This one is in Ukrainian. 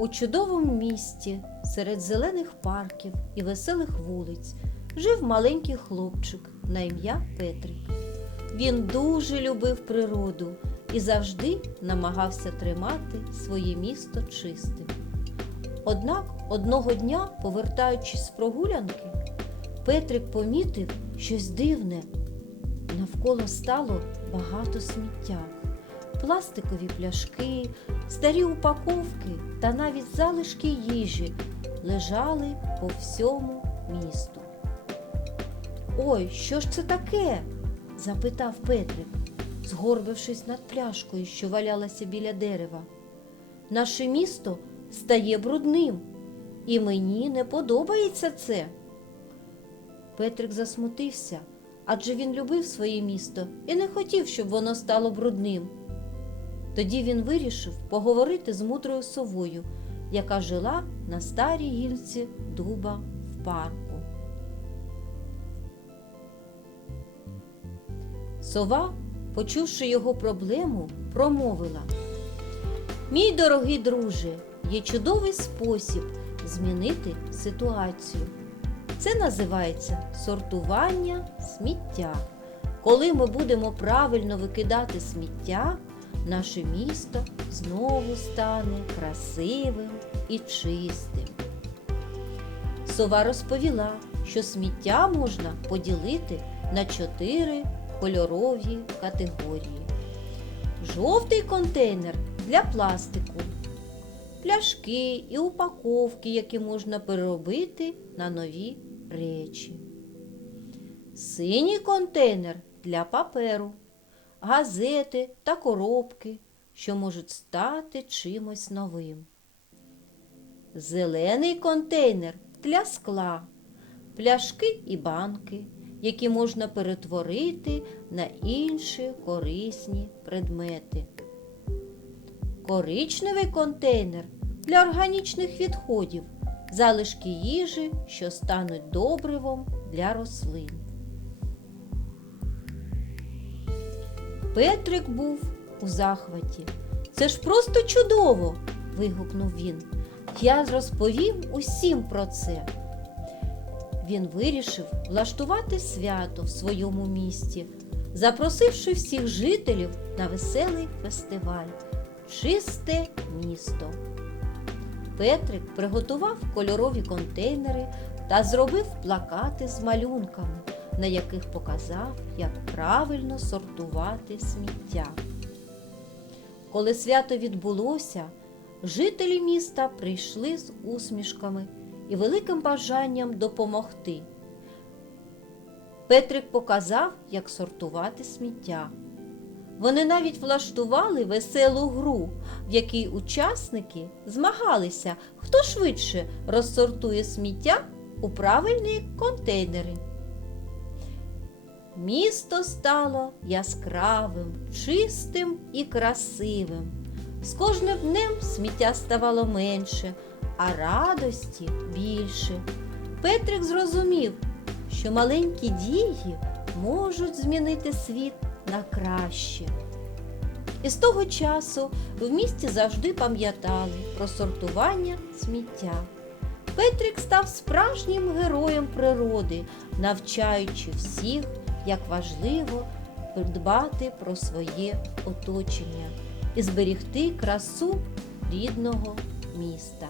У чудовому місті, серед зелених парків і веселих вулиць, жив маленький хлопчик на ім'я Петрик. Він дуже любив природу і завжди намагався тримати своє місто чистим. Однак одного дня, повертаючись з прогулянки, Петрик помітив щось дивне. Навколо стало багато сміття, пластикові пляшки, старі упаковки та навіть залишки їжі лежали по всьому місту. Ой, що ж це таке? запитав Петрик, згорбившись над пляшкою, що валялася біля дерева. Наше місто стає брудним, і мені не подобається це. Петрик засмутився, адже він любив своє місто і не хотів, щоб воно стало брудним. Тоді він вирішив поговорити з мудрою совою, яка жила на старій гілці дуба в парку. Сова, почувши його проблему, промовила Мій дорогий друже, є чудовий спосіб змінити ситуацію. Це називається сортування сміття. Коли ми будемо правильно викидати сміття, наше місто знову стане красивим і чистим. Сова розповіла, що сміття можна поділити на чотири кольорові категорії. Жовтий контейнер для пластику, пляшки і упаковки, які можна переробити на нові речі. Синій контейнер для паперу, газети та коробки, що можуть стати чимось новим. Зелений контейнер для скла, пляшки і банки, які можна перетворити на інші корисні предмети. Коричневий контейнер для органічних відходів, залишки їжі, що стануть добривом для рослин. Петрик був у захваті. Це ж просто чудово. вигукнув він. Я розповім усім про це. Він вирішив влаштувати свято в своєму місті, запросивши всіх жителів на веселий фестиваль Чисте місто. Петрик приготував кольорові контейнери та зробив плакати з малюнками, на яких показав, як правильно сортувати сміття. Коли свято відбулося, жителі міста прийшли з усмішками і великим бажанням допомогти. Петрик показав, як сортувати сміття. Вони навіть влаштували веселу гру, в якій учасники змагалися, хто швидше розсортує сміття у правильні контейнери. Місто стало яскравим, чистим і красивим. З кожним днем сміття ставало менше, а радості більше. Петрик зрозумів, що маленькі дії можуть змінити світ на краще. І з того часу в місті завжди пам'ятали про сортування сміття. Петрик став справжнім героєм природи, навчаючи всіх, як важливо дбати про своє оточення і зберігти красу рідного міста.